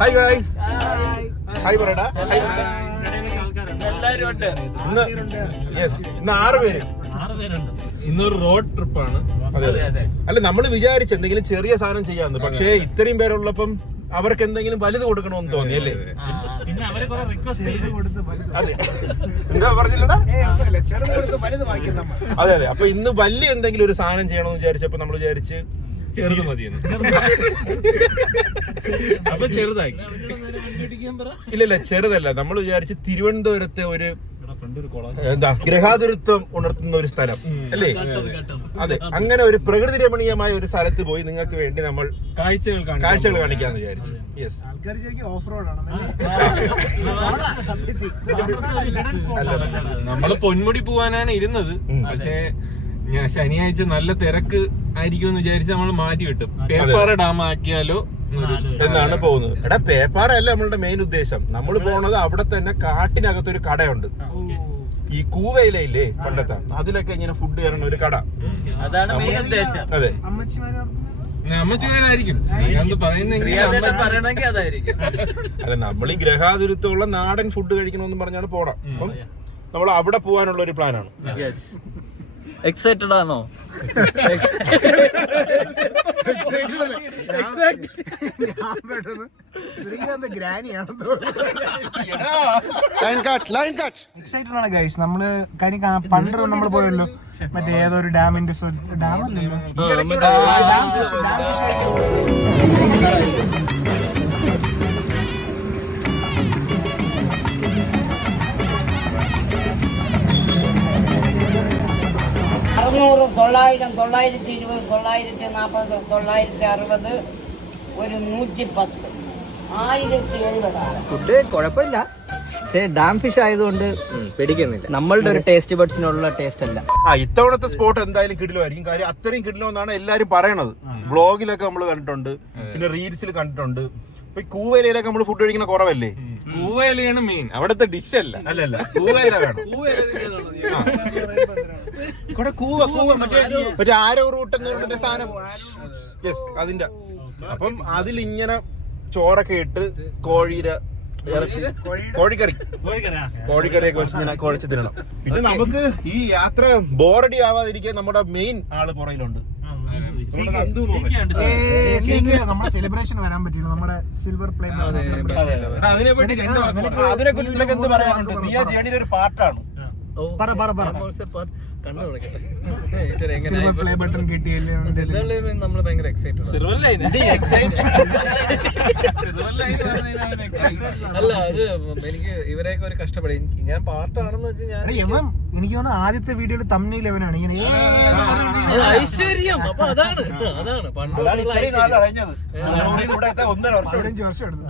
Hi guys. Hi പറയടാ. Hi പറയടാ. ഇന്ന് 6 പേര്. ഇന്നൊരു റോഡ് ട്രിപ്പാണ്. അല്ല, നമ്മൾ വിചാരിച്ചു എന്തെങ്കിലും ചെറിയ സാധനം ചെയ്യാന്ന്, പക്ഷേ ഇത്രയും പേരുള്ളപ്പം അവർക്ക് എന്തെങ്കിലും വലുത് കൊടുക്കണമെന്ന് തോന്നി അല്ലേ? അതെ, എന്താ പറഞ്ഞില്ലടാ? അതെ അതെ. അപ്പൊ ഇന്ന് വലിയ എന്തെങ്കിലും ഒരു സാധനം ചെയ്യണമെന്ന് വിചാരിച്ചപ്പോ നമ്മൾ വിചാരിച്ച് ചെറുത് മതിയെന്ന്. അപ്പൊ ചെറുതായി. ഇല്ല ചെറുതല്ല. നമ്മൾ വിചാരിച്ച് തിരുവനന്തപുരത്തെ ഒരു എന്താ ഗ്രഹാതുരത്വം ഉണർത്തുന്ന ഒരു സ്ഥലം അല്ലേ? അതെ, അങ്ങനെ ഒരു പ്രകൃതി രമണീയമായ ഒരു സ്ഥലത്ത് പോയി നിങ്ങൾക്ക് വേണ്ടി നമ്മൾ കാഴ്ചകൾ കാണിക്കാന്ന് വിചാരിച്ചു. യെസ്, നമ്മള് പൊന്മുടി പോവാനാണ് ഇരുന്നത്. പക്ഷേ ശനിയാഴ്ച നല്ല തിരക്ക് ആയിരിക്കും എന്ന് വിചാരിച്ച് നമ്മൾ മാറ്റി വിട്ടു. പേപ്പാറ ഡാം ആക്കിയാലോ എന്നാണ് പോകുന്നത്. എടാ, പേപ്പാറ അല്ല നമ്മളുടെ മെയിൻ ഉദ്ദേശം. നമ്മൾ പോണത് അവിടെ തന്നെ കാട്ടിനകത്തൊരു കടയുണ്ട്, ഈ കൂവയിലയില്ലേ പണ്ടത്തെ, അതിലൊക്കെ ഇങ്ങനെ ഫുഡ് കയറുന്ന ഒരു കട. അതെ, അമ്മച്ചിമാരായിരിക്കും അല്ല, നമ്മൾ ഈ ഗ്രഹാതുരത്വമുള്ള നാടൻ ഫുഡ് കഴിക്കണമെന്ന് പറഞ്ഞാണ് പോണം. അപ്പം നമ്മൾ അവിടെ പോകാനുള്ള ഒരു പ്ലാനാണ്. എക്സൈറ്റഡ് ആണോ? എക്സൈറ്റഡ് ആണ് ഗൈസ്. നമ്മള് കാര്യം പണ്ട് നമ്മൾ പോയല്ലോ മറ്റേ ഏതൊരു ഡാമിന്റെ ഡാമല്ലല്ലോ, അറുന്നൂറ് 900 920 940 960 ഒരു 110 1080. ഫുഡ് കുഴപ്പമില്ല, പക്ഷേ ഡാം ഫിഷ് ആയതുകൊണ്ട് പിടിക്കുന്നില്ല. നമ്മളുടെ ഒരു ടേസ്റ്റ് ബഡ്സിനുള്ള ടേസ്റ്റ് അല്ല. ഇത്തവണത്തെ സ്പോട്ട് എന്തായാലും കിടിലമായിരിക്കും. കാര്യം അത്രയും കിടിലെന്നാണ് എല്ലാരും പറയണത്. വ്ളോഗിലൊക്കെ നമ്മൾ കണ്ടിട്ടുണ്ട്, പിന്നെ റീൽസിൽ കണ്ടിട്ടുണ്ട്. ഇപ്പൊ കൂവയിലൊക്കെ നമ്മൾ ഫുഡ് കഴിക്കുന്ന കുറവല്ലേ? കൂവയിലയാണ് മെയിൻ, അവിടുത്തെ ഡിഷ് അല്ല. അല്ലല്ല, കൂവയില വേണം. കൂവ മറ്റേ ആരോ റൂട്ട് എന്ന് പറഞ്ഞ സാധനം. യെസ്, അതിന്റെ. അപ്പം അതിലിങ്ങനെ ചോറൊക്കെ ഇട്ട് കോഴിയുടെ ഇറച്ചി, കോഴിക്കറിയൊക്കെ വെച്ച് ഇങ്ങനെ കുഴച്ച് തിന്നണം. പിന്നെ നമുക്ക് ഈ യാത്ര ബോറടി ആവാതിരിക്കാൻ നമ്മുടെ മെയിൻ ആള് പുറയിലുണ്ട്. നമ്മുടെ സെലിബ്രേഷൻ വരാൻ പറ്റില്ല. നമ്മുടെ സിൽവർ പ്ലേ അതിനെ കുറിച്ച് എന്ത് പറയാനുണ്ട്? നീ ആ ജേണിയുടെ ഒരു പാർട്ടാണ്. സിൽവർ പ്ലേ ബട്ടൺ കിട്ടിയല്ലേ നമ്മള് ഭയങ്കര എക്സൈറ്റഡ്. അല്ല, അത് എനിക്ക് ഇവരെയൊക്കെ ഒരു കഷ്ടപ്പെടി. ഞാൻ പാർട്ടാണെന്ന് വെച്ചാൽ എനിക്ക് തോന്നുന്നു ആദ്യത്തെ വീഡിയോയിൽ തമ്മിൽ അവനാണ് ഇങ്ങനെ ഐശ്വര്യം. അപ്പൊ അതാണ് പണ്ട് 15 വർഷം എടുത്തു.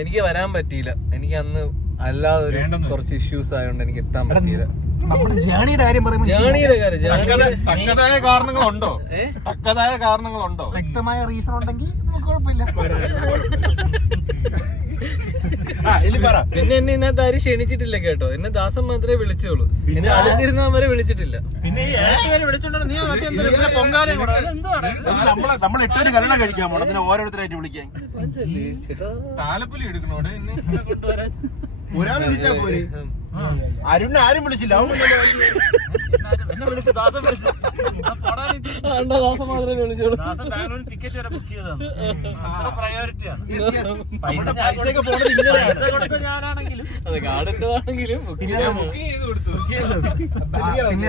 എനിക്ക് വരാൻ പറ്റിയില്ല. എനിക്ക് അന്ന് അല്ലാതെ കുറച്ച് ഇഷ്യൂസ് ആയതുകൊണ്ട് എനിക്ക് എത്താൻ പറ്റിയില്ല. നമ്മുടെ ജേണിയുടെ കാര്യം പറയുമ്പോൾ തക്കതായ കാരണങ്ങളുണ്ടോ? തക്കതായ കാരണങ്ങളുണ്ടോ? വ്യക്തമായ റീസൺ ഉണ്ടെങ്കിൽ നമുക്ക് കുഴപ്പമില്ല. പിന്നെ എന്നെ ഇതിനകത്ത് ആരും ക്ഷണിച്ചിട്ടില്ല കേട്ടോ. എന്നെ ദാസൻ മാത്രമേ വിളിച്ചോളൂ. എന്നെ അടുത്തിരുന്നവരെ വിളിച്ചിട്ടില്ല. പിന്നെ നമ്മൾ ഇട്ടൊരു കല്യാണം കഴിക്കാൻ പോണം, അതിനെ ഓരോരുത്തരായിട്ട് വിളിക്കാൻ. താലപ്പൊലി എടുക്കണോട് കൊണ്ടുവരാൻ ഒരാൾ വിളിച്ചാ പോരെ? അരുണിനെ ആരും വിളിച്ചില്ല. ദാസൻ മാത്രമേ വിളിച്ചോളൂ. അതെ, കാർഡിന്റെതാണെങ്കിലും പിന്നെ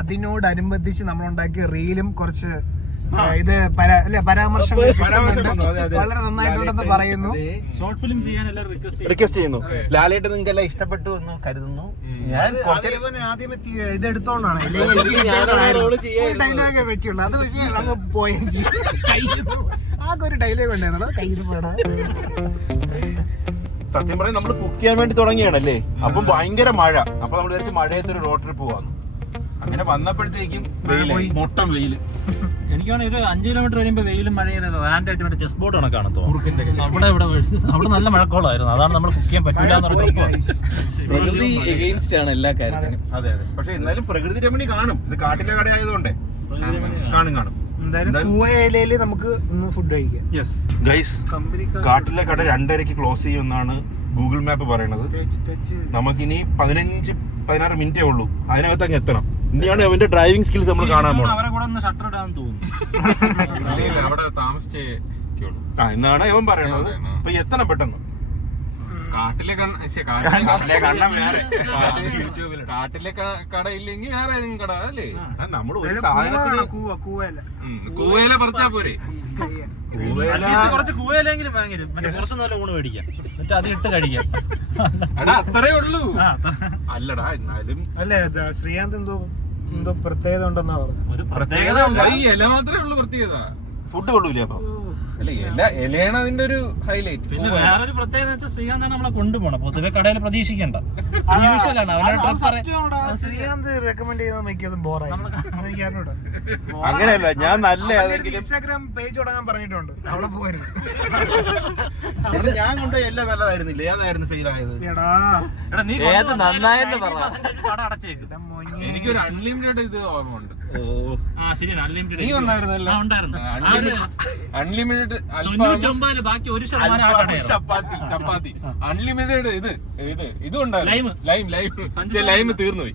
അതിനോടനുബന്ധിച്ച് നമ്മളുണ്ടാക്കിയ റീലും കുറച്ച് ഇത് പരാമർശം വളരെ നന്നായിട്ടുണ്ടെന്ന് പറയുന്നു. ഷോർട്ട് ഫിലിം ചെയ്യാൻ എല്ലാവരും റിക്വസ്റ്റ് ചെയ്യുന്നു. ലാലേട്ട് നിങ്ങൾക്ക് എല്ലാം ഇഷ്ടപ്പെട്ടു എന്ന് കരുതുന്നു. ഞാൻ ആദ്യമേ ഇതെടുത്തോണ്ടാണ് ഡയലോഗേ പറ്റുള്ളൂ. അത് പക്ഷേ അങ്ങ് പോയും ആകെ ഒരു ഡയലോഗ് ഉണ്ടായിരുന്നല്ലോ, കയ്യിൽ പോടാ. സത്യം പറയാൻ നമ്മൾ കുക്ക് ചെയ്യാൻ വേണ്ടി തുടങ്ങിയാണല്ലേ. അപ്പം ഭയങ്കര മഴ. അപ്പൊ നമ്മൾ വിചാരിച്ച് മഴയത്തൊരു റോഡ് ട്രിപ്പ് പോവാന്ന്. അങ്ങനെ വന്നപ്പോഴത്തേക്കും മൊട്ടം വെയില്. എനിക്ക് ഇത് 5 കിലോമീറ്റർ കഴിയുമ്പോൾ വെയിലും മഴയും റാൻഡായിട്ട് മറ്റേ ചെസ് ബോർഡ് കണക്കാണ് തോന്നുന്നത്. അവിടെ നല്ല മഴക്കോളായിരുന്നു. അതാണ് നമ്മൾ കുക്ക് ചെയ്യാൻ പറ്റില്ല എന്ന് പ്രകൃതി എഗെയിൻസ്റ്റ് ആണ് എല്ലാ കാര്യത്തിനും. അതെ അതെ. പക്ഷെ എന്നാലും പ്രകൃതി രമണി കാണും. ഇത് കാട്ടിലെ കട ആയതുകൊണ്ടേ കാണും. എന്തായാലും കൂവയിലയില് നമുക്ക് ഇന്ന് ഫുഡ് കഴിക്കാം. യെസ് ഗൈസ്, കാട്ടിലെ കട 2:30 ക്ലോസ് ചെയ്യുമെന്നാണ് ഗൂഗിൾ മാപ്പ് പറയണത്. നമുക്കിനി 15-16 മിനിറ്റേ ഉള്ളൂ, അതിനകത്ത് അങ്ങ് എത്തണം. ഇനിയാണ് അവന്റെ ഡ്രൈവിംഗ് സ്കിൽസ് നമ്മൾ കാണാൻ പോകുന്നത്. അവരെ കൂടെ ഒന്ന് ഷട്ടർ ഇടാൻ തോന്നുന്നു. അവിടെ താമസിച്ചേ എന്നാണ് അവൻ പറയണത്. അപ്പൊ എത്തണം പെട്ടെന്ന്. കാട്ടിലെ കാട്ടിലെ കട ഇല്ലെങ്കിൽ വേറെ ഏതെങ്കിലും കട അല്ലേ? നമ്മൾ ഒരു സാധനത്തിന് കൂവേല പറിച്ചാ പോരെ. കുറച്ച് കൂവയിലെങ്കിലും വാങ്ങിരും, മറ്റേ പുറത്ത് നല്ല ഊണ് മേടിക്കാം, എന്നിട്ട് അത് ഇട്ട് കഴിക്കാം. അത്രേ ഉള്ളൂ. അല്ലടാ, എന്നാലും അല്ലേ ശ്രീകാന്ത് എന്തോ പ്രത്യേകത ഉണ്ടെന്നാ പറഞ്ഞു. ഒരു പ്രത്യേകത ഈ ഇല മാത്രമേ ഉള്ളൂ പ്രത്യേകത. ഫുഡ് കൊള്ളൂലേ അപ്പൊ? അല്ല, ഇലയാണ് അതിന്റെ ഒരു ഹൈലൈറ്റ്. പിന്നെ വേറൊരു പ്രത്യേകത വെച്ചാൽ ശ്രീകാന്താണ് നമ്മളെ കൊണ്ടുപോകണം. പൊതുവെ കടയിൽ പ്രതീക്ഷിക്കണ്ട, യൂഷ്വലാണ് ശ്രീകാന്ത് റെക്കമെൻഡ് ചെയ്താൽ മിക്കതും ബോറായി. അങ്ങനെയല്ല, ഞാൻ നല്ല ഏതെങ്കിലും ഇൻസ്റ്റാഗ്രാം പേജ് തുടങ്ങാൻ പറഞ്ഞിട്ടുണ്ട്, അവിടെ പോയിരുന്നു. ഞാൻ കൊണ്ടുപോയി എല്ലാം നല്ലതായിരുന്നില്ല, ഏതായിരുന്നു ഫെയിൽ ആയത്? കട അടച്ചേക്ക്. എനിക്കൊരു അൺലിമിറ്റഡ് ഇത് ഓർമ്മ ഉണ്ട്. ശരിയാണ്, അൺലിമിറ്റഡ് നീ ഉണ്ടായിരുന്നല്ലോ. അൺലിമിറ്റഡ് 99 ബാക്കി 1% ആ കടയായിരുന്നു. ചപ്പാത്തി അൺലിമിറ്റഡ് ഇതും ഉണ്ടായിരുന്നു. ലൈം തീർന്നു പോയി.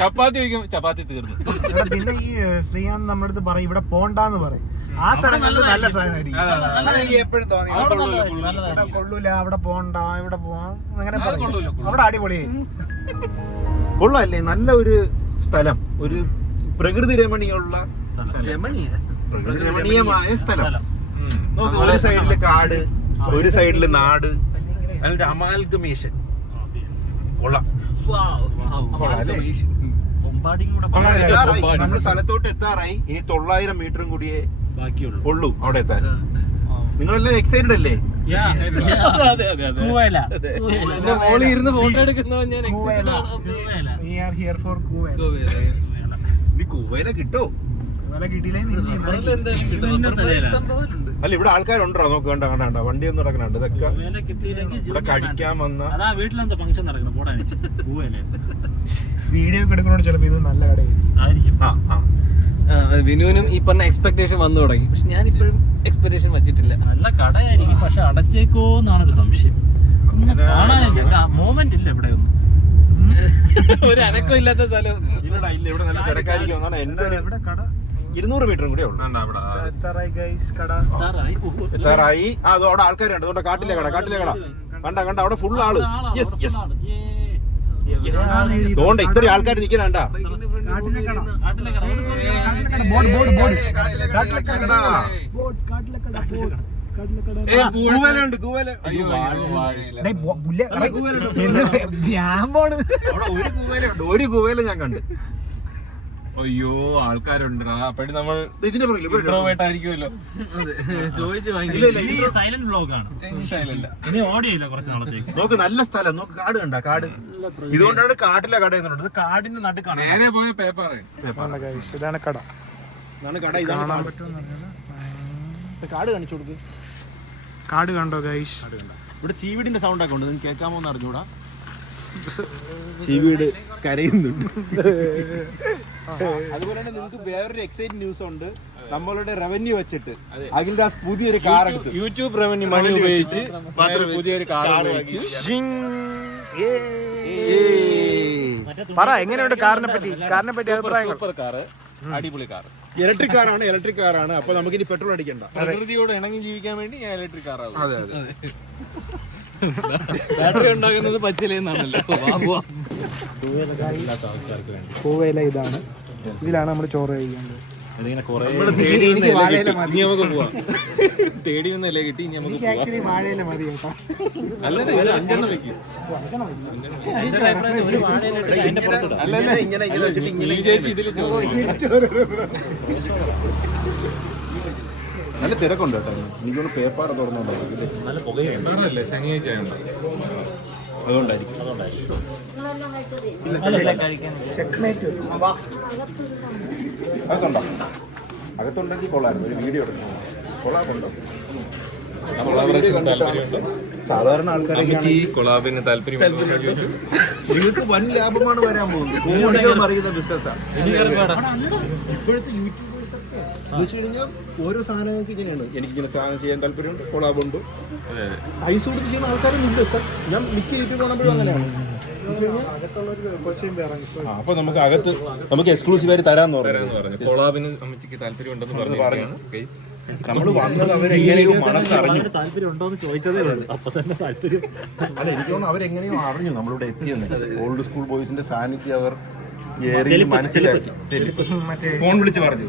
ചപ്പാത്തി വയ്ക്കും, ചപ്പാത്തി തീർന്നു. പിന്നെ ഈ ശ്രീകാന്ത് നമ്മുടെ അടുത്ത് പറയും ഇവിടെ പോണ്ടാന്ന് പറയും. ആ സ്ഥലങ്ങളിൽ നല്ല സാധനമായിരിക്കും. എപ്പോഴും തോന്നി കൊള്ളൂല, അവിടെ പോണ്ട, ഇവിടെ പോവാം, അങ്ങനെ പറയും. അവിടെ അടിപൊളിയായി കൊള്ളാല്ലേ? നല്ല ഒരു സ്ഥലം, ഒരു പ്രകൃതി രമണീയമായ സ്ഥലം. നോക്ക്, ഒരു സൈഡില് കാട്, ഒരു സൈഡില് നാട്, അതിന്റെ അമാൽഗമേഷൻ. കൊള്ളാം. നമ്മൾ സ്ഥലത്തോട്ട് എത്താറായി. ഇനി 900 മീറ്ററും കൂടിയേ ഉള്ളൂ അവിടെ എത്താൻ. നിങ്ങളെല്ലാം എക്സൈറ്റഡ് അല്ലേ? മോളിൽ ഇരുന്ന് ഫോട്ടോ എടുക്കുന്നവൻ ഞാൻ നീ കൂവേല കിട്ടോ? അല്ല, ഇവിടെ ആൾക്കാരുണ്ടോ? നോക്ക്, കണ്ട വണ്ടിയൊന്നും നടക്കണുണ്ട്. ഇതൊക്കെ ഇവിടെ കഴിക്കാൻ വന്ന വീട്ടിലെന്താ ഫംഗ്ഷൻ നടക്കണം. വീഡിയോ ഒക്കെ എടുക്കണോണ്ട് ചിലപ്പോ ഇത് നല്ല കടയായിരിക്കും. വിനുവിനും ഈ പറഞ്ഞ എക്സ്പെക്ടേഷൻ വന്നു തുടങ്ങി. പക്ഷെ ഞാൻ ഇപ്പോഴും എക്സ്പെക്ടേഷൻ വെച്ചിട്ടില്ല. നല്ല കടയായിരിക്കും, പക്ഷെ അടച്ചേക്കോന്നാണൊരു സംശയം. കാണാനില്ല, മൂവ്മെന്റ് ഇല്ല ഇവിടെ ഒന്നും. ഒരു അനക്കം ഇല്ലാത്ത സ്ഥലം. ഇല്ലടാ, ഇല്ല, ഇവിടെ നല്ല തിരക്കായിരിക്കും എന്നാണ് എന്റെ ഒരു 200 മീറ്ററും കൂടെ ഉള്ളു. എത്താറായി. അത് അവിടെ ആൾക്കാരുണ്ട്. അതുകൊണ്ട് കാട്ടിലെ കട കണ്ട അവിടെ ഫുൾ ആള്. അതുകൊണ്ട് ഇത്രയും ആൾക്കാർ നിൽക്കണണ്ട. ഒരു കൂവേല ഞാൻ കണ്ട്. അയ്യോ, ആൾക്കാരുണ്ടാ. അപ്പഴും നമ്മൾ ഇതിന്റെ സൈലന്റ് ബ്ലോഗ് ആണ്. ഇനി ഓഡിയോ ഇല്ല കുറച്ച് നാളത്തേക്ക്. നോക്ക്, നല്ല സ്ഥലം. നോക്ക്, കാട് കണ്ട, കാട്. ഇതുകൊണ്ടാണ് കാട്ടിലെ കട എന്നുള്ളത്. കാടിന്റെ നടുക്ക് നേരെ പോയ പേപ്പർ. ഇതാണ് കട. ഇതാണ് കാട് കാണിച്ചു കൊടുക്ക്. കാട് കണ്ടോ ഗൈസ്? ഇവിടെ ചീവീടിന്റെ സൗണ്ട് ഒക്കെ ഉണ്ട്, നിങ്ങൾക്ക് കേൾക്കാമോ എന്ന് അറിഞ്ഞൂടാ. ചീവീട് കരയുന്നുണ്ട്. അതുപോലെ തന്നെ നിങ്ങൾക്ക് വേറൊരു എക്സൈറ്റിംഗ് ന്യൂസ് ഉണ്ട്. നമ്മളുടെ റവന്യൂ വെച്ചിട്ട് അഖിൽദാസ് പുതിയൊരു കാർ എടുത്തു. യൂട്യൂബ് റവന്യൂ മണി ഉപയോഗിച്ച് പുതിയൊരു കാർ വാങ്ങിച്ചു. പറ, എങ്ങനെയുണ്ട് കാറിനെ പറ്റി അഭിപ്രായങ്ങൾ? സൂപ്പർ കാറ്, അടിപൊളി കാർ. ഇലക്ട്രിക് കാറാണ്. അപ്പൊ നമുക്ക് ഇനി പെട്രോൾ അടിക്കണ്ട. പ്രകൃതിയോട് ഇണങ്ങി ജീവിക്കാൻ വേണ്ടി ഞാൻ ഇലക്ട്രിക് കാറാണ്. അതെ. ബാറ്ററി ഉണ്ടാക്കുന്നത് പച്ചിലെന്നാണല്ലോ. പൂവേല ഇതാണ്. ഇതിലാണ് നമ്മൾ ചോറ് കഴിക്കേണ്ടത്. തേടി വന്നല്ലേ കിട്ടി. ആക്ച്വലി വാഴയില മതി കേട്ടോ. നല്ല തിരക്കുണ്ട് കേട്ടോ. എനിക്കൊന്ന് പേപ്പാറ തുറന്നുണ്ടോ? ശനിയാഴ്ച അതുകൊണ്ടായിരിക്കും. അകത്തുണ്ടോ? അകത്തുണ്ടെങ്കിൽ കൊള്ളായിരുന്നു. ഒരു വീഡിയോ എടുക്കണം. കൊള്ളാമുണ്ടോ? സാധാരണ ആൾക്കാരൊക്കെ ഈ കൊളാബിന് താല്പര്യം നിങ്ങൾക്ക് വൻ ലാഭമാണ് വരാൻ പോകുന്നത്. കോടികൾ അറിയുന്ന ബിസിനസ്സാണ് ഇപ്പോഴത്തെ യൂട്യൂബേഴ്സൊക്കെ എന്ന് വെച്ച് കഴിഞ്ഞാൽ ഓരോ സാധനങ്ങൾക്ക് ഇങ്ങനെയാണ്. എനിക്കിങ്ങനെ സാധനം ചെയ്യാൻ താല്പര്യമുണ്ട്, കൊളാബുണ്ട്, ഐസ് കൊടുത്ത് ചെയ്യുന്ന ആൾക്കാരും ഉണ്ട്. ഞാൻ മിക്ക യൂട്യൂബ് കാണുമ്പോഴും അങ്ങനെയാണ്. അപ്പൊ നമുക്ക് അകത്ത് നമുക്ക് എക്സ്ക്ലൂസീവ് ആയിട്ട് തരാന്ന് പറഞ്ഞു. കൊളാബിന് അമ്മച്ചിക്ക് താല്പര്യം ഉണ്ടെന്ന് പറഞ്ഞു. നമ്മൾ വന്നത് അവരെങ്ങനെയോ മനസ്സറിഞ്ഞു. താല്പര്യം ഉണ്ടോ എന്ന് ചോദിച്ചതേ ഉള്ളൂ. അപ്പൊ തന്നെ താല്പര്യം. അല്ല, എനിക്ക് തോന്നുന്നു അവരെങ്ങനെയോ അറിഞ്ഞു നമ്മളിവിടെ എത്തിയെന്ന്. ഓൾഡ് സ്കൂൾ ബോയ്സിന്റെ സാന്നിധ്യം അവർ മനസ്സിലാക്കി. ഫോൺ വിളിച്ച് പറഞ്ഞു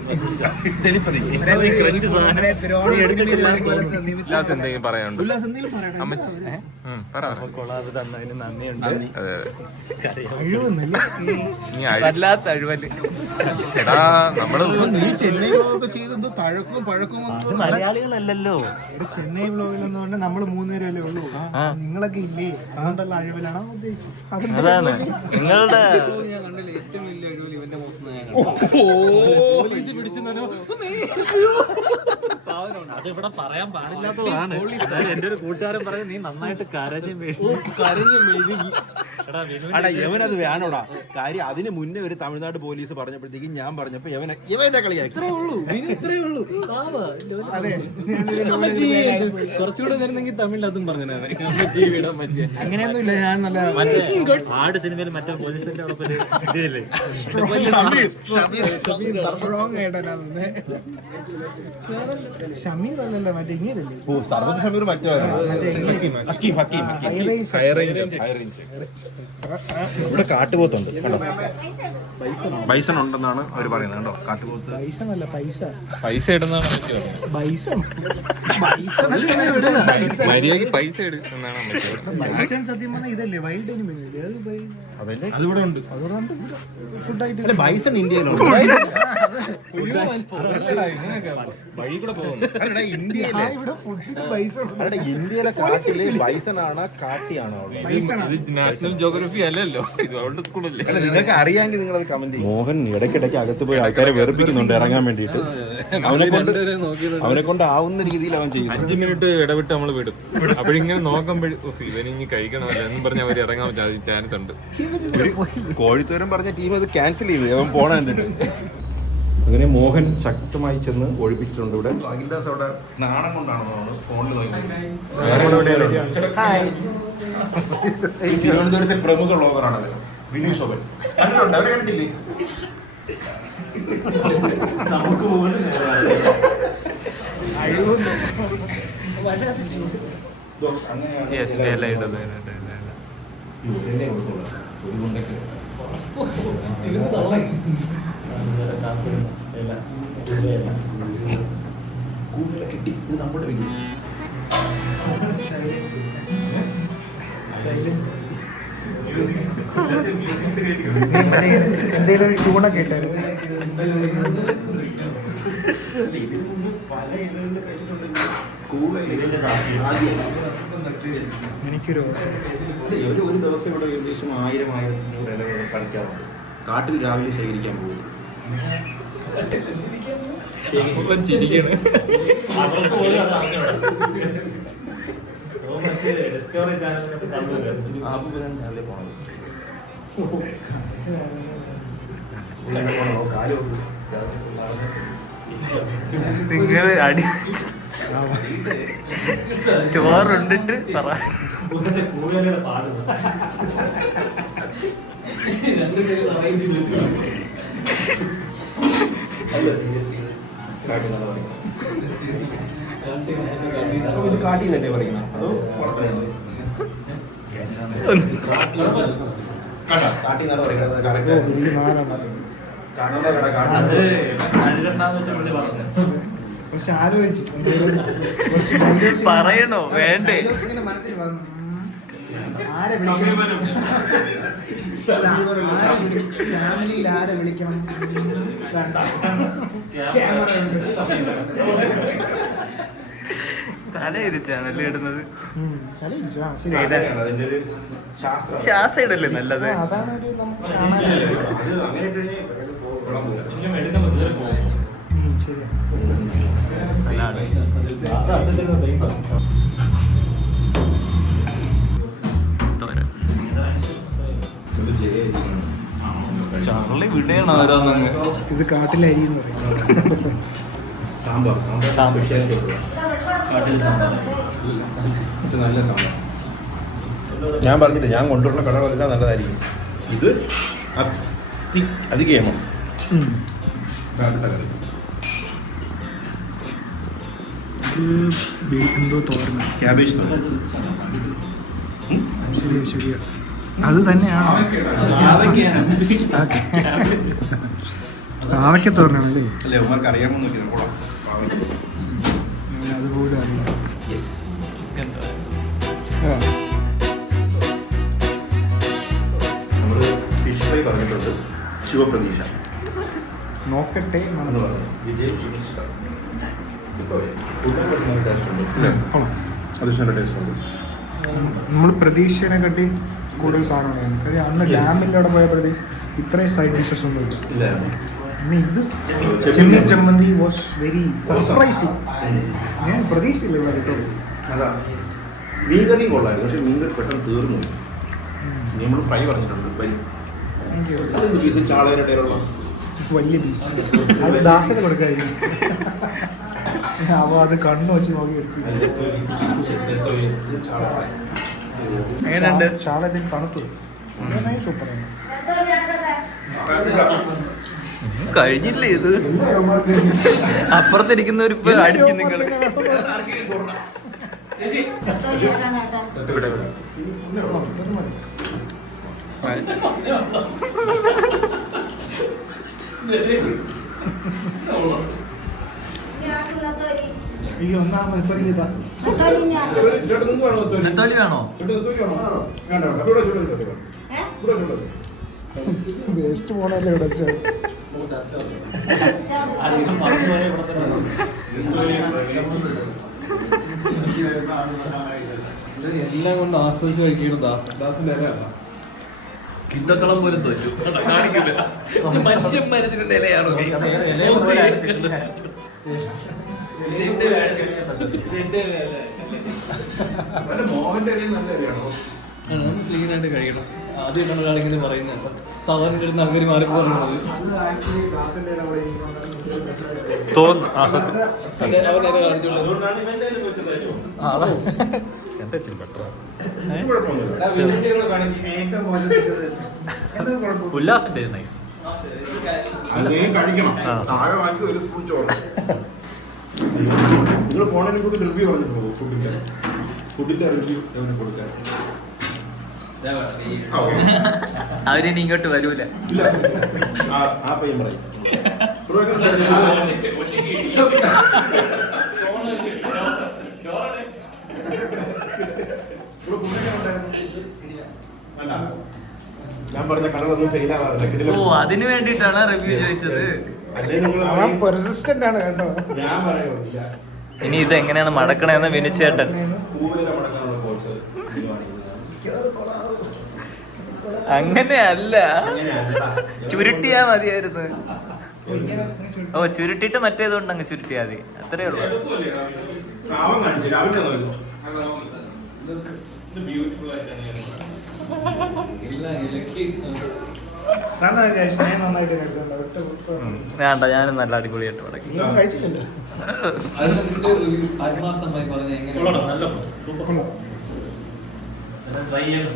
ടെലിപ്പതി. എന്തെങ്കിലും പറയാനുണ്ടോ? കൊളാബ് തന്നതിന് നന്ദിയുണ്ട്. വല്ലാത്ത അഴിവല്. എടാ നമ്മള് നീ ചെന്നൈ വ്ലോഗൊക്കെ ചെയ്തെന്തോ തഴക്കവും പഴക്കവും മലയാളികളല്ലല്ലോ. ചെന്നൈ വ്ലോഗിൽ എന്ന് പറഞ്ഞാൽ നമ്മള് 3 പേരല്ലേ ഉള്ളൂ. നിങ്ങളൊക്കെ ഇല്ലേ? അതുകൊണ്ടുള്ള അഴിവിലാണോ ഉദ്ദേശിച്ചത്? അതാണ് നിങ്ങളുടെ ഞാൻ കണ്ടില്ല ഏറ്റവും വലിയ അഴിവിൽ ഇവന്റെ മുഖത്ത് ഞാൻ പോലീസ് പിടിച്ചു അത് ഇവിടെ പറയാൻ പാടില്ലാത്തതാണ്. എന്റെ ഒരു കൂട്ടുകാരൻ പറയും നീ നന്നായിട്ട് കരഞ്ഞു മെഴുകി. എടാ അല്ല, യവനത് വേണോടാ. കാര്യം അതിന് മുന്നേ ഒരു തമിഴ്നാട് പോലീസ് പറഞ്ഞപ്പോഴത്തേക്കും ഞാൻ പറഞ്ഞപ്പോ ഇവന്റെ കളിയാക്കി. കുറച്ചുകൂടെ വരുന്നെങ്കിൽ തമിഴിൽ അതും പറഞ്ഞു. അങ്ങനെയൊന്നുമില്ല. ഞാൻ നല്ല ആട് സിനിമയിൽ മറ്റേ പോലീസിന്റെ ഇതില്ലേ സ്ട്രോങ് ആയിട്ടാണ്. ഷമീർ അല്ലല്ലോ, മറ്റേ ഇങ്ങനല്ലേ? ഓ, സർവ്വത് ഷമീർ മറ്റോ ഇവിടെ കാട്ടുപോത്തുണ്ട്. ബൈസൺ ഉണ്ടെന്നാണ് അവർ പറയുന്നത്. കണ്ടോ, കാട്ടുപോത്ത്. പൈസ പൈസ ഇടുന്നാണ് ബൈസൺ മര്യാദക്ക് പൈസ ഇടുന്നാണ് ബൈസൺ സത്യം പറഞ്ഞാൽ ഇതല്ലേ വൈൽഡ് അനിമൽ. അതല്ലേ അതിവിടെ ഉണ്ട്. ഫുഡായിട്ട് ബൈസൺ ഇന്ത്യയിലുണ്ട്. വഴി കൂടെ പോകുന്നു. അല്ലടാ, ഇന്ത്യയിലെ ഇവിടെ ഫുഡ് ബൈസൺ. ഇന്ത്യയിലെ കാട്ടില് ബൈസൺ ആണോ കാട്ടിയാണോ ഉള്ളത്? ഇത് നാഷണൽ ജോഗ്രഫി അല്ലല്ലോ, ഇത് അവളുടെ സ്കൂളല്ലേ. അല്ല, നിങ്ങൾക്ക് അറിയാമെങ്കിൽ നിങ്ങളത് കമന്റ് ചെയ്യും. മോഹൻ ഇടയ്ക്കിടയ്ക്ക് അകത്ത് പോയി ആൾക്കാരെ വെറുപ്പിക്കുന്നുണ്ട് ഇറങ്ങാൻ വേണ്ടിയിട്ട്. അവനെ കൊണ്ട് ആവുന്ന രീതിയിൽ അവൻ ചെയ്യും. 5 മിനിറ്റ് ഇടവിട്ട് നമ്മൾ വിടും. അപ്പോഴിങ്ങനെ നോക്കുമ്പോഴും ഇവനിങ്ങി കഴിക്കണമല്ലോ എന്നും പറഞ്ഞ് അവർ ഇറങ്ങാൻ ചാൻസ് ഉണ്ട്. കോഴിത്തോരം പറഞ്ഞ ടീം അത് ക്യാൻസൽ ചെയ്ത് അവൻ പോണ കണ്ടിട്ട്. അങ്ങനെ മോഹൻ ശക്തമായി ചെന്ന് ഒഴിപ്പിച്ചിട്ടുണ്ട്. ഇവിടെ അഖിൽദാസ് അവിടെ നാണം കൊണ്ടാണോ ഫോണിൽ തിരുവനന്തപുരത്തെ പ്രമുഖ വ്ളോഗറാണല്ലോ വിനീഷ് ശോഭൻ. കണ്ടിട്ടുണ്ട്, അവരെ കണ്ടിട്ടില്ലേ? നമുക്ക് പോലും കൂടുതൽ കിട്ടി. ഇത് നമ്മുടെ വിജയം. എന്തെങ്കിലും ഒരു ട്യൂണൊക്കെ ഇട്ടായിരുന്നു. എനിക്കൊരു ഒരു ദിവസം ഇവിടെ ഏകദേശം 1000-1500 ഇലകൾ കളിക്കാറുണ്ട്. കാട്ടിൽ രാവിലെ ശേഖരിക്കാൻ പോകുന്നു. ഡിസ്കവറി ചാനലിനൊക്കെ രാവിലെ പോണത് നിങ്ങൾ അടി ചോറുണ്ടിട്ട് പറ. പാടുന്നു ഇത് കാട്ടി തന്നെ പറയുന്നത് അതോ കാട്ടി എന്നാണ് പറയുന്നത്. പക്ഷെ ആലോചിച്ചു പറയണോ വേണ്ടേ? മനസ്സിൽ വന്നു ആരെ വിളിക്കണം, ഫാമിലിയിൽ ആരെ വിളിക്കണം, വേണ്ട ക്യാമറ തലയിരിച്ചാണല്ലേ ഇടുന്നത്. അതിന്റെ ഒരു ശാസ്ത്രം. ശ്വാസം ഇടല്ലേ നല്ലത്. അതാണ് ഒരു നമുക്ക് കാണാൻ. അങ്ങനെ ശരിയാ. പറയണം ഓരോന്നൊന്ന്. ഇത് കാട്ടിലെ അരി എന്ന് പറയുന്നത്. സാമ്പാർ സ്പെഷ്യാലിറ്റി നല്ല സാമ്പാർ. ഞാൻ പറഞ്ഞിട്ട് ഞാൻ കൊണ്ടുവരുന്ന കടകളെല്ലാം നല്ലതായിരിക്കും. ഇത് അധികമോ കറി ഇത് എന്തോ തോരണം. ക്യാബേജ് തോരൻ. ശരിയാ അത് തന്നെയാണോ? പാവയ്ക്ക തോരണല്ലേ? അല്ലേ ഉമ്മർക്ക് അറിയാമെന്ന് നോക്കി അതുപോലെ അല്ല. നമ്മൾ ഫിഷ് ഫ്രൈ പറഞ്ഞിട്ടുണ്ട്. ശിവപ്രതീക്ഷ നോക്കട്ടെ. എന്ന് പറഞ്ഞു വിജയ് ചികിത്സ ടേസ്റ്റ് ഉണ്ട്. അത്യാവശ്യം ടേസ്റ്റ് ഉണ്ട്. നമ്മൾ പ്രതീക്ഷനെ കട്ടി കൂടുതൽ സാധനമാണ്. കാര്യം അന്ന് ഡാമിൻ്റെ അവിടെ പോയപ്പോഴത്തേ ഇത്രയും സൈഡ് ഡിഷസ് ഒന്നും ഇല്ല. പിന്നെ ഇത് ചെമ്മീൻ ചമ്മന്തി വാസ് വെരി സർപ്രൈസിങ്. ഞാൻ പ്രതീക്ഷയില്ല ഇവിടെ കിട്ടും. അതാ മീൻകറിയും കൊള്ളായിരുന്നു. പക്ഷേ മീൻകറി പെട്ടെന്ന് തീർന്നു പോയി. നമ്മൾ ഫ്രൈ പറഞ്ഞിട്ടുണ്ട്. അതെന്ത് പീസ് ചാളയുടെ ടേലുള്ള വലിയ പീസ് അത് ദാസന് കൊടുക്കാതിരിക്കും. അപ്പോൾ അത് കണ്ണു വെച്ച് നോക്കി എടുത്തു. ചാള ഇതിൽ തണുത്തു. സൂപ്പറാണ്. കഴിഞ്ഞില്ലേ ഇത്? അപ്പുറത്തിരിക്കുന്നവർ ഇപ്പൊ അടിക്കും നിങ്ങൾ. ഈ ഒന്നാമത് തൊലി വേണോ? വേസ്റ്റ് പോണല്ലേ ഇവിടെ വെച്ചാൽ. എല്ലാം കൊണ്ട് ആസ്വദിച്ച് കഴിക്കണം. ദാസിന്റെ കിന്തക്കളം പോലും തോറ്റു കാണിക്കില്ല. മനുഷ്യന്മാരത്തിന് നിലയാണോ? ക്ലീൻ ആയിട്ട് കഴിക്കണം. ആദ്യമായിട്ടാണ് ഒരാളിങ്ങനെ പറയുന്നത്. സാധാരണ കിടന്ന് ആൾക്കാർ മാറിപ്പോകുന്നത്. അവനെ കാണിച്ചോളൂ. ഉല്ലാസിന്റെ നൈസ് കഴിക്കണം. താഴെ വാങ്ങി ഒരു സ്പൂൺ ചോറ്. നിങ്ങൾ പോണതിനെ കൂടി റിവ്യൂ പറഞ്ഞിട്ട് പോകും. ഫുഡിന്റെ റിവ്യൂ കൊടുക്കാൻ അവരിനി ഇങ്ങോട്ട് വരൂല. ഇല്ല ആ പയ്യൻ പറയും. അല്ല ഞാൻ പറഞ്ഞ കടകളൊന്നും ഫെയിലാവാറില്ല. ഓ അതിന് വേണ്ടിട്ടാണ് റിവ്യൂ ചോദിച്ചത്. പെർസിസ്റ്റന്റ് ആണ് കേട്ടോ. ഞാൻ പറയുന്നില്ല. ഇനി ഇത് എങ്ങനെയാണ് മടക്കണേന്ന് വിനിച്ചേട്ടൻ. അങ്ങനെയല്ല, ചുരുട്ടിയാ മതിയായിരുന്നു. ഓ ചുരുട്ടിട്ട് മറ്റേതുകൊണ്ട് അങ്ങ് ചുരുട്ടിയാ മതി. അത്രേ ഉള്ളൂ. വേണ്ട, ഞാനും നല്ല അടിപൊളിയായിട്ട് മടക്കി. ആത്മാർത്ഥമായി പറഞ്ഞ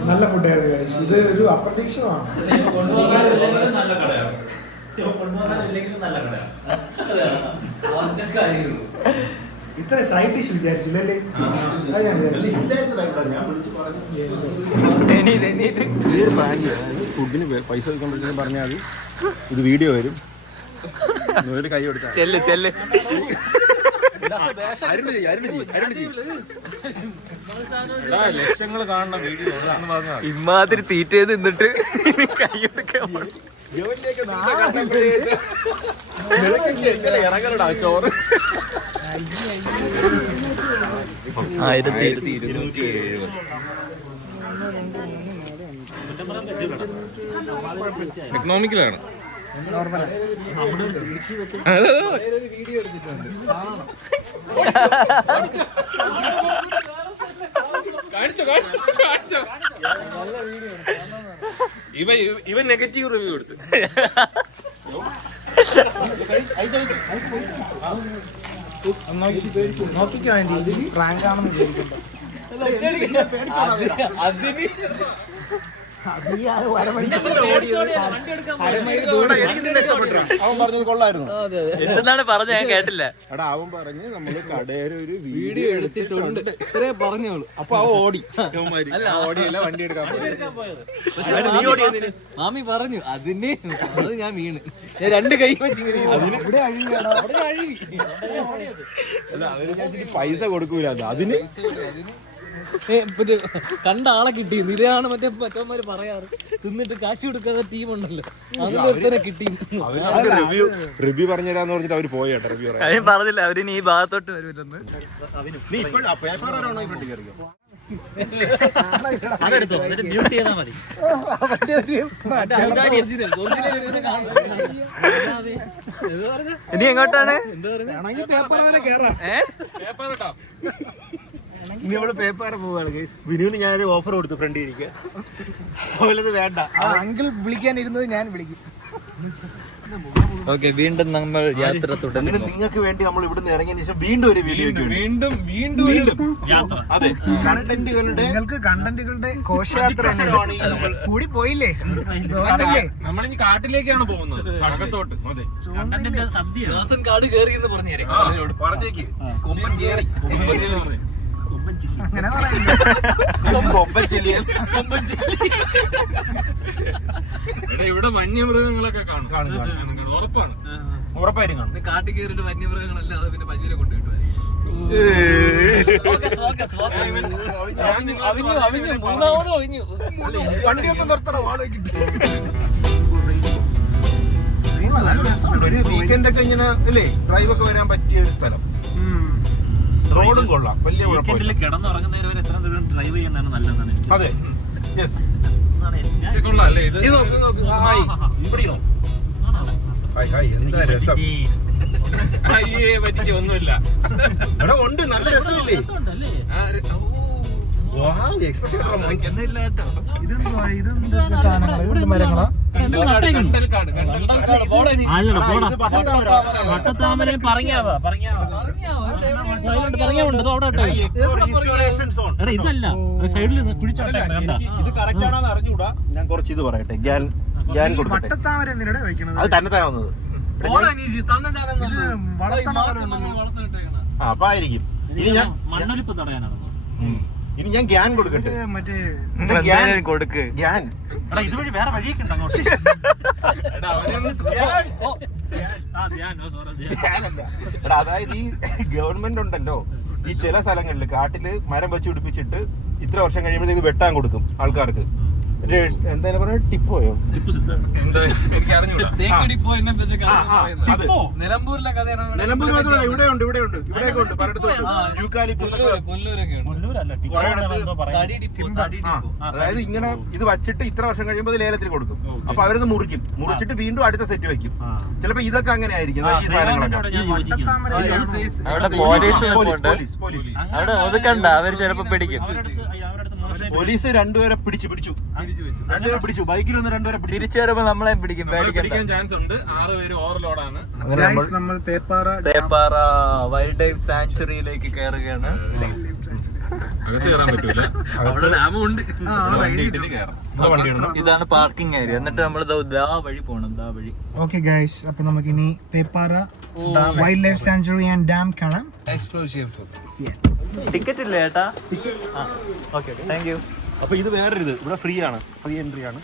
നല്ല ഫുഡായിരുന്നു കഴിച്ചു. ഇത് ഒരു അപ്രതീക്ഷിതമാണ്. ഇത്ര സൈഡ് ഡിഷ് വിചാരിച്ചില്ലല്ലേ? ഫുഡിന് പൈസ വെക്കുമ്പോഴത്തേക്കും പറഞ്ഞാൽ മതി. ഇത് വീഡിയോ വരും. ഒരു കൈ കൊടുത്താൽ ചെല്ല് ചെല്ല്. ലക്ഷങ്ങൾ കാണുന്ന വീഡിയോ ഇമാതിരി തീറ്റ ചെയ്ത് നിന്നിട്ട് കൈയെടുക്കാൻ ഇറങ്ങണടാ ചോറ്. 1270. എക്കണോമിക്കലാണ്. ഇവൻ നെഗറ്റീവ് റിവ്യൂ കൊടുത്തു. നോക്കിക്കോ ആന്റി, റാങ്ക് ആണെന്ന് വിചാരിക്കണ്ട. അതിന് അവൻ പറഞ്ഞത് കൊള്ളായിരുന്നു. എന്താണ് പറഞ്ഞത് ഞാൻ കേട്ടില്ല. എടാ അവൻ പറഞ്ഞ് നമ്മള് കടയിൽ ഒരു വീഡിയോ എടുത്തിട്ടുണ്ട് ഇത്രേ പറഞ്ഞോളൂ. അപ്പൊ അവൻ ഓടി. ഓടിയല്ല വണ്ടി എടുക്കാൻ നീ ഓടിയതിന് മാമി പറഞ്ഞു അതിന്, അത് ഞാൻ വീണ്, ഞാൻ 2 കൈ വെച്ചിങ്ങനെ അല്ല അതിന് ഞാൻ ഇതിന് പൈസ കൊടുക്കൂല. അതിന് കണ്ട ആളെ കിട്ടി. നിരയാണ് മറ്റന്മാര് പറയാറ്, തിന്നിട്ട് കാശ് കൊടുക്കാത്ത ടീമുണ്ടല്ലോ, അതുപോലെ കിട്ടി. റിവ്യൂ പറഞ്ഞുതരാന്ന് പറഞ്ഞിട്ട് അവര് പോയേട്ടാ റിവ്യൂ പറഞ്ഞില്ല അവര് ഈ ഭാഗത്തോട്ട് വരുമില്ലെന്ന്. നീ ഇപ്പോഴാണോ ഈ ഫ്രണ്ട് കയറിയോ? അതെടുത്തോ, എന്നിട്ട് മ്യൂട്ട് ചെയ്താൽ മതി. ഇനി എങ്ങോട്ടാണ്? ഇനി നമ്മള് പേപ്പർ പോവാണ്. വിനുവിന് ഞാനൊരു ഓഫർ കൊടുത്തു ഫ്രണ്ട് ഇരിക്കുക. അവലത് വേണ്ട, അങ്കിൾ വിളിക്കാനിരുന്നത് ഞാൻ വിളിക്കും. ഓക്കെ, വീണ്ടും നമ്മൾ യാത്ര തുടങ്ങി. അങ്ങനെ നിങ്ങൾക്ക് വേണ്ടി നമ്മൾ ഇവിടുന്ന് ഇറങ്ങിയതിന് ശേഷം വീണ്ടും ഒരു വീഡിയോയ്ക്ക് വീണ്ടും യാത്ര. അതെ കണ്ടന്റുകളുടെ നിങ്ങൾക്ക് കണ്ടന്റുകളുടെ ഘോഷയാത്ര കൂടി പോയില്ലേ? നമ്മളിനി കാട്ടിലേക്കാണ് പോകുന്നത്, അകത്തോട്ട്. അതെ, കണ്ടന്റിന്റെ സദ്യ. കാട് കയറി എന്ന് പറഞ്ഞേരെ പറഞ്ഞേക്ക് കൊമ്പൻ കേറി അങ്ങനെ പറയുന്നത്. കൊമ്പൻ ചെല്ലിയ ഇവിടെ വന്യമൃഗങ്ങളൊക്കെ കാണും, ഉറപ്പാണ്. ഉറപ്പായിരുന്നു കാണും. കാട്ടിൽ കയറിയിട്ട് വന്യമൃഗങ്ങളല്ലാതെ പിന്നെ പശുവിനെ കൊണ്ടുപോയിട്ട് അവിഞ്ഞു മൂന്നാമത് അവിഞ്ഞു. വണ്ടിയൊക്കെ നിർത്തണം, ആളെ കിട്ടി. ഒരു വീക്കെൻഡ് ഒക്കെ ഇങ്ങനെ അല്ലേ ഡ്രൈവ് ഒക്കെ വരാൻ പറ്റിയ ഒരു സ്ഥലം. റോഡും കൊള്ളാം, വലിയ കുഴപ്പമില്ല. കിടന്നുറങ്ങുന്നതിന് വരെ എത്ര ദൂരം ഡ്രൈവ് ചെയ്യുന്നതാണ് നല്ലതാണ് എനിക്ക്. അതെ, യെസ്. കൊള്ളാം അല്ലേ ഇത്? ഇത് നോക്ക് നോക്ക്, ഹായ് ഇവിടെ ഹായ് ഹായ്, എന്താ രസം. അയ്യേ പറ്റിച്ച ഒന്നുമില്ല. എടാ ഉണ്ട്, നല്ല രസമില്ലേ? രസമുണ്ടല്ലേ? ഇതെന്തുവാ? ഇതെന്തൊക്കെ സാധനങ്ങളാ? ഇതെന്ത് മരങ്ങളാ? കണ്ടൽക്കാട് അല്ലടാ പോടാ, ഇത് പട്ടത്താമര. വട്ടത്താമരയും പറഞ്ഞാവാ പറഞ്ഞുണ്ട് അവിടെ ഇട്ടോ. Restoration zone. എടാ ഇതല്ല, സൈഡിൽ കുഴിച്ചോട്ടെ കണ്ട. എനിക്ക് ഇത് കറക്റ്റ് ആണെന്ന് അറിഞ്ഞൂടാ. ഞാൻ കുറച്ച് ഇത് പറയട്ടെ, ഗ്യാൻ കൊടുക്കട്ടെ. വട്ടത്താമര എന്തിനാ വെക്കണത്? അത് തന്നെ തന്നെ വന്നത്. അപ്പൊ ആയിരിക്കും. മണ്ണൊലിപ്പ് തടയാനാണ്. ഇനി ഞാൻ ഗ്യാൻ കൊടുക്കട്ടെ. മറ്റേ കൊടുക്ക്. ഗ്യാൻ. എടാ ഇതുവഴി വേറെ വഴിയൊക്കെ ഉണ്ട് അങ്ങോട്ട്. എടാ അതായത് ഈ ഗവൺമെന്റ് ഉണ്ടല്ലോ, ഈ ചില സ്ഥലങ്ങളില് കാട്ടില് മരം വെച്ച് പിടിപ്പിച്ചിട്ട് ഇത്ര വർഷം കഴിയുമ്പോഴത്തേക്ക് വെട്ടാൻ കൊടുക്കും ആൾക്കാർക്ക്. എന്താ പറയുക, ടിപ്പോയോ? എനിക്ക് അറിഞ്ഞൂടാ. നിലമ്പൂരിലെ കഥയാണ്. നിലമ്പൂർ മാത്രമല്ല, ഇവിടെ ഉണ്ട് ഇവിടെയൊക്കെ ഉണ്ട്, പലയിടത്തും യൂക്കാലിപ്റ്റസ്. അതായത് ഇങ്ങനെ ഇത് വച്ചിട്ട് ഇത്ര വർഷം കഴിയുമ്പോൾ ലേലത്തിൽ കൊടുക്കും. അപ്പൊ അവരത് മുറിച്ചിട്ട് വീണ്ടും അടുത്ത സെറ്റ് വെക്കും. ചിലപ്പോ ഇതൊക്കെ അങ്ങനെ ആയിരിക്കും. ഈ സാധനങ്ങളൊക്കെ അവിടെ ഒതുക്കണ്ട, അവര് ചിലപ്പോ പിടിക്കും. പോലീസ് രണ്ടുപേരെ പിടിച്ചു. ബൈക്കിൽ വന്ന് രണ്ടുപേരെ പിടിച്ചു. തിരിച്ചു വരുമ്പോ നമ്മളെ പിടിക്കും, പിടിക്കാൻ ചാൻസ് ഉണ്ട്. 6 പേര് ഓവർലോഡാണ്. നമ്മൾ പേപ്പാറ വൈൽഡ് ലൈഫ് സാങ്ച്വറിയിലേക്ക് കയറുകയാണ്. അകത്ത് കയറാൻ പറ്റൂല, വണ്ടി ഇടണം. ഇതാണ് പാർക്കിംഗ് ഏരിയ. എന്നിട്ട് നമ്മൾ ദാ വഴി പോണം, ദാ വഴി. ഓക്കെ ഗൈസ്, അപ്പൊ നമുക്ക് ഇനി Peppara wild life sanctuary and dam കാണാം. എക്സ്പ്ലോർ ചെയ്യാം. ടിക്കറ്റ് ഇല്ല ചേട്ടാ? Okay thank you. അപ്പൊ ഇത് വേറൊരു ഇത്, ഇവിടെ ഫ്രീ എൻട്രി ആണ്.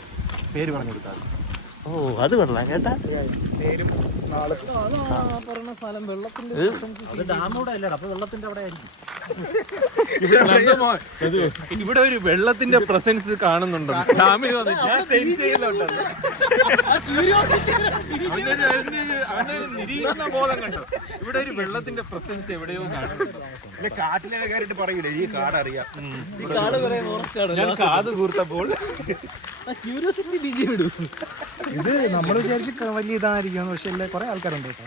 പേര് പറഞ്ഞു കൊടുക്കാം. ഓ അത് കൊള്ളാം കേട്ടാ. അത് ഡാം കൂടെ അല്ലടാ, അപ്പൊ വെള്ളത്തിന്റെ അവിടെ ആയിരിക്കും. ഇവിടെ ഒരു വെള്ളത്തിന്റെ പ്രസൻസ് കാണുന്നുണ്ടോ? ഡാമിൽ നിരീക്ഷണ ബോധം കണ്ടോ? ഇവിടെ ഒരു വെള്ളത്തിന്റെ പ്രസൻസ് എവിടെയോ കാണുന്നുണ്ടോ? കാട്ടിലെ കാര്യമായിട്ട് പറയൂലേ, ഈ കാട് അറിയാം. ഞാൻ കാത് കൂർത്തപ്പോൾ ക്യൂരിയോസിറ്റി ബിജി വിടും. ഇത് നമ്മൾ വിചാരിച്ച് വലിയ ഇതായിരിക്കും, പക്ഷെ കുറെ ആൾക്കാരുണ്ട് കേട്ടോ.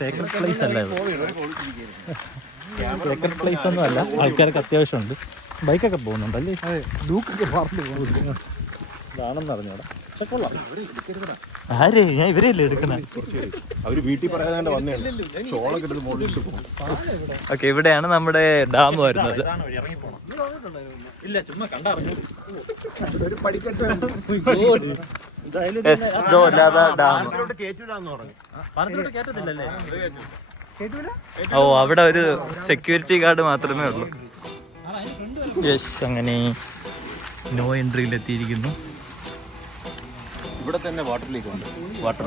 സേക്രഡ് പ്ലേസ് അല്ല, സേക്രഡ് പ്ലേസ് ഒന്നും അല്ല. ആൾക്കാർക്ക് അത്യാവശ്യമുണ്ട്. ബൈക്കൊക്കെ പോകുന്നുണ്ടല്ലേ? ദൂക്കൊക്കെ പറഞ്ഞു പോകുന്നു. ഇതാണെന്ന് അറിഞ്ഞോടാ. ആര് ഞാൻ ഇവരെയല്ലേ എടുക്കുന്ന. അവര് വീട്ടിൽ പറയാതെ വന്നേ ഷോളൊക്കെ എടുത്ത് മുകളിലിട്ട് പോകും. ഓക്കെ, ഇവിടെയാണ് നമ്മുടെ ഡാം വരുന്നത്. ഇല്ല, ചുമ്മാ കണ്ടറിഞ്ഞു. ഒരു പടിക്കെട്ട് ഡാം. ഓ, അവിടെ ഒരു സെക്യൂരിറ്റി ഗാർഡ് മാത്രമേ ഉള്ളൂ. യെസ്, അങ്ങനെ നോ എൻട്രിയിൽ എത്തിയിരിക്കുന്നു. ഇവിടെ തന്നെ വാട്ടറിലേക്ക് വാട്ടർ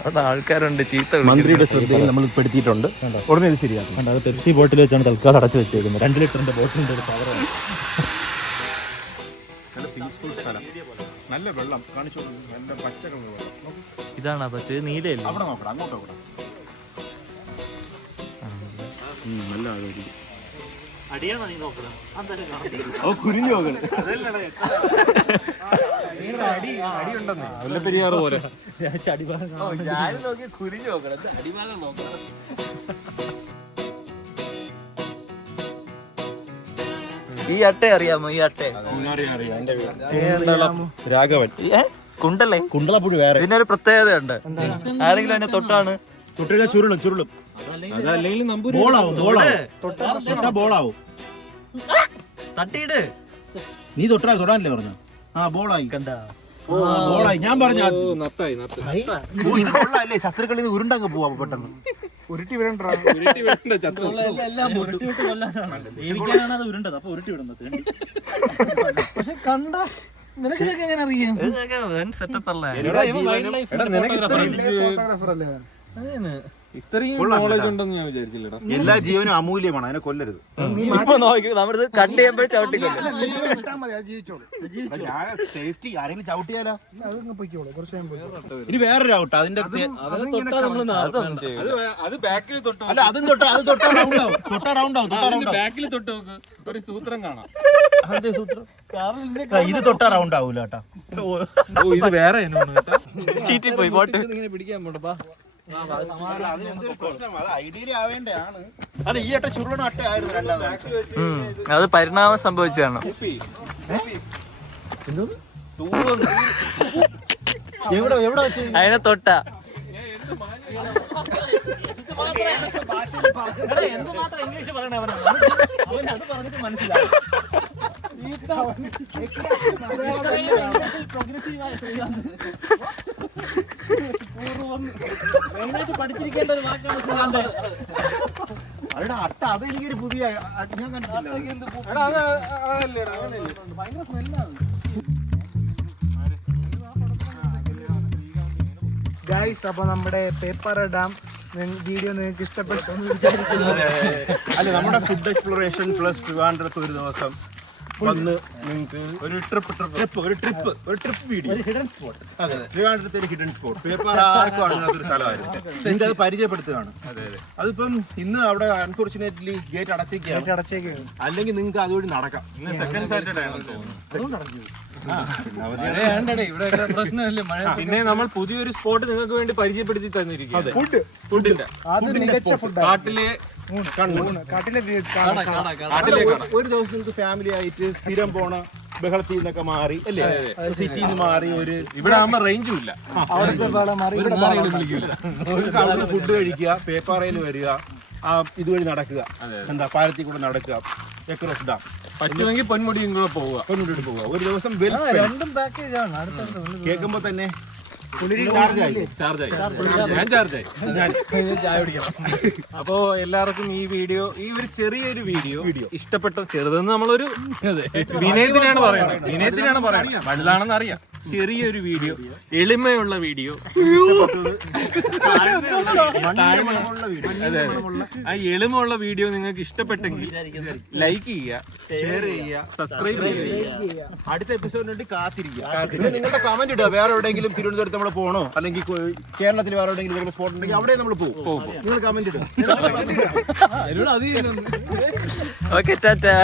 അവിടെ ആൾക്കാരുണ്ട്, ചീത്ത മന്ത്രിയുടെ ശ്രദ്ധയിൽ നമ്മൾ പെടുത്തിയിട്ടുണ്ട്. ഉടനെ ഇത് ശരിയാക്കും. അത് പെപ്സി ബോട്ടിൽ വെച്ചാണ് തൽക്കാലം അടച്ചു വെച്ചേക്കുന്നത്. 2 ലിറ്ററിന്റെ ബോട്ടിലിന്റെ ഒരു പവർ. നല്ല പീസ്ഫുൾ സ്ഥലം, നല്ല വെള്ളം കാണിച്ചു, നല്ല പച്ച കളർ വെള്ളം. ഇതാണ് പക്ഷേ നീലയല്ലേ. അവിടെ നോക്കണം, അങ്ങോട്ട് നോക്കണം. നല്ല ആലോചിക്കും. ഓ, കുരിഞ്ഞു നോക്കണം. മുല്ലപ്പെരിയാറ് പോലെ. കുരിഞ്ഞു നോക്കണം, അടിഭാഗം നോക്കണം. ഈ അട്ട അറിയാമോ? ഈ അട്ട രാഘവൻ കുണ്ടല്ലേ? കുണ്ടളപ്പുഴ വേറെ. ഇതിനൊരു പ്രത്യേകതയുണ്ട്. ആരെങ്കിലും അതിനെ തൊട്ടാണ് തൊട്ടില്ല ചുരുളും ചുരുളും. അതല്ലെങ്കിൽ നമ്പൂരി ബോളാവും, തൊട്ടാ ബോളാവും. തട്ടിയിട്. നീ തൊടാനല്ലേ പറഞ്ഞു? ആ, ബോളായി. കണ്ടാ? ബോളായി. ഞാൻ പറഞ്ഞു നത്തായി. ഇത് കൊള്ളാല്ലേ, ശത്രുക്കളിൽ നിന്ന് ഉരുണ്ടങ്ങ് പോവാ പെട്ടെന്ന്. ഉരുട്ടി വിടണ്ട. ജീവിക്കാനാണ് അത് ഉരുണ്ടത്. അപ്പൊ ഉരുട്ടി വിടുന്നത്. പക്ഷെ കണ്ട നിനക്കിതൊക്കെ എങ്ങനെ അറിയാം? സെറ്റപ്പ് അല്ലേ? ഇത്രയും നോളജ് ഉണ്ടെന്ന് ഞാൻ വിചാരിച്ചില്ലടാ. എല്ലാ ജീവനും അമൂല്യമാണ്, അതിനെ കൊല്ലരുത്. ഇപ്പൊ നോക്കി നമ്മളിത് കട്ട് ചെയ്യുമ്പോൾ ചവിട്ടിക്കൊല്ലും. സേഫ്റ്റി ആരെങ്കിലും ചവിട്ടിയാലോ? അതൊന്ന് പൊയ്ക്കോളൂ, കുറച്ച് നേരം പോയിക്കോളൂ. ഇനി വേറൊരു ഔട്ട് അതിന്റെ അത് ബാക്കിൽ തൊട്ടോ. അല്ല, അതും തൊട്ടാ റൗണ്ട് ആവും. ബാക്കിൽ തൊട്ട് നോക്ക്, ഒരു സൂത്രം കാണാം. അതെന്തേ സൂത്രം? ഇത് തൊട്ടാ റൗണ്ട് ആവൂല കേട്ടാ. ഓ, ഇത് വേറെ ചീറ്റി പോയി പോട്ടെ. ഇങ്ങനെ പിടിക്കാൻ പോട്ടെ. അല്ല, ഈ അട്ട ചുരുളണ അട്ട ആയിരുന്നു രണ്ടാമത്. അത് പരിണാമം സംഭവിച്ചാണ്. എവിടെ വെച്ച് അതിനെ തൊട്ടാ ഇംഗ്ലീഷ് പറയണേ അത് പറഞ്ഞിട്ട് മനസ്സിലാവും. പഠിച്ചിരിക്കേണ്ട ഒരു വാക്കാണ്. അവിടെ അട്ട, അത് എനിക്കൊരു പുതിയ ഞാൻ കണ്ടിട്ടില്ല. ഭയങ്കര സ്മെല്ലാണ്. ഗൈസ്, അപ്പൊ നമ്മുടെ പേപ്പർ ഡാം വീഡിയോ നിങ്ങൾക്ക് ഇഷ്ടപ്പെട്ടെന്ന് വിചാരിക്കുന്നു. അല്ല, നമ്മുടെ ഫുഡ് എക്സ്പ്ലോറേഷൻ പ്ലസ് ട്രിവാൻഡ്രത്ത് ഒരു ദിവസം വന്ന് നിങ്ങൾക്ക് ഒരു ട്രിപ്പ് വീഡിയോ. അതെ, ട്രിവാൻഡ്രത്തെ ഒരു ഹിഡൻ സ്പോട്ട്. പേപ്പർ ആർക്കും അറിയാത്തൊരു സ്ഥലമായിരുന്നു. നിങ്ങൾക്ക് അത് പരിചയപ്പെടുത്തുകയാണ്. അതിപ്പം ഇന്ന് അവിടെ അൺഫോർച്ചുനേറ്റ്ലി ഗേറ്റ് അടച്ചേക്കാണ്. അല്ലെങ്കിൽ നിങ്ങൾക്ക് അതുവഴി നടക്കാം. സെക്കൻഡ് സാറ്റർഡേ ആണ് ഇവിടെ പ്രശ്നമല്ലേ മഴ. പിന്നെ നമ്മൾ പുതിയൊരു സ്പോട്ട് നിങ്ങൾക്ക് വേണ്ടി പരിചയപ്പെടുത്തി തന്നിരിക്കും. ഫുഡിന്റെ അത് മികച്ച ഫുഡാണ്. കാട്ടിലെ കാട്ടിലെ ഒരു ദിവസം നിങ്ങൾക്ക് ഫാമിലി ആയിട്ട് സ്ഥിരം പോണ ബഹളത്തിൽ നിന്നൊക്കെ മാറി, അല്ലേ, സിറ്റിയിൽ നിന്ന് മാറി ഒരു ഇവിടെ ആകുമ്പോ റേഞ്ചും ഇല്ല. അവിടുത്തെ അവിടുന്ന് ഫുഡ് കഴിക്കുക, പേപ്പാറയിൽ വരിക, ഇതുവഴി നടക്കുക, എന്താ പാലത്തിൽ കൂടെ നടക്കുക, എക്രോസ് ഡാം. പറ്റുമെങ്കിൽ പൊന്മുടിയും കൂടെ പോവുക. ഒരു ദിവസം രണ്ടും പാക്കേജ് ആണ്. കേൾക്കുമ്പോ തന്നെ ചാർജ് ആയി. ഞാൻ ചാർജായി. ചായ കുടിക്കണം. അപ്പോ എല്ലാവർക്കും ഈ ഒരു ചെറിയൊരു വീഡിയോ ഇഷ്ടപ്പെട്ട, ചെറുതെന്ന് നമ്മളൊരു വിനയത്തിനാണ് പറയുന്നത്. വലുതാണെന്ന് അറിയാം. ചെറിയൊരു വീഡിയോ, എളിമയുള്ള വീഡിയോ, ആ എളിമയുള്ള വീഡിയോ നിങ്ങൾക്ക് ഇഷ്ടപ്പെട്ടെങ്കിൽ ലൈക്ക് ചെയ്യുക, ഷെയർ ചെയ്യുക, സബ്സ്ക്രൈബ് ചെയ്യുക. അടുത്ത എപ്പിസോഡിന് വേണ്ടി കാത്തിരിക്കുക. നിങ്ങളുടെ കമന്റ് ഇടുക. വേറെ എവിടെയെങ്കിലും തിരുവനന്തപുരത്ത് നമ്മൾ പോകണോ, അല്ലെങ്കിൽ കേരളത്തിൽ വേറെ എവിടെയെങ്കിലും സ്പോട്ട് ഉണ്ടെങ്കിൽ അവിടെ നമ്മൾ പോകും. നിങ്ങൾ കമന്റ് ഇടുക. അതിനോട് അധികം ഓക്കെ, ടാറ്റാ.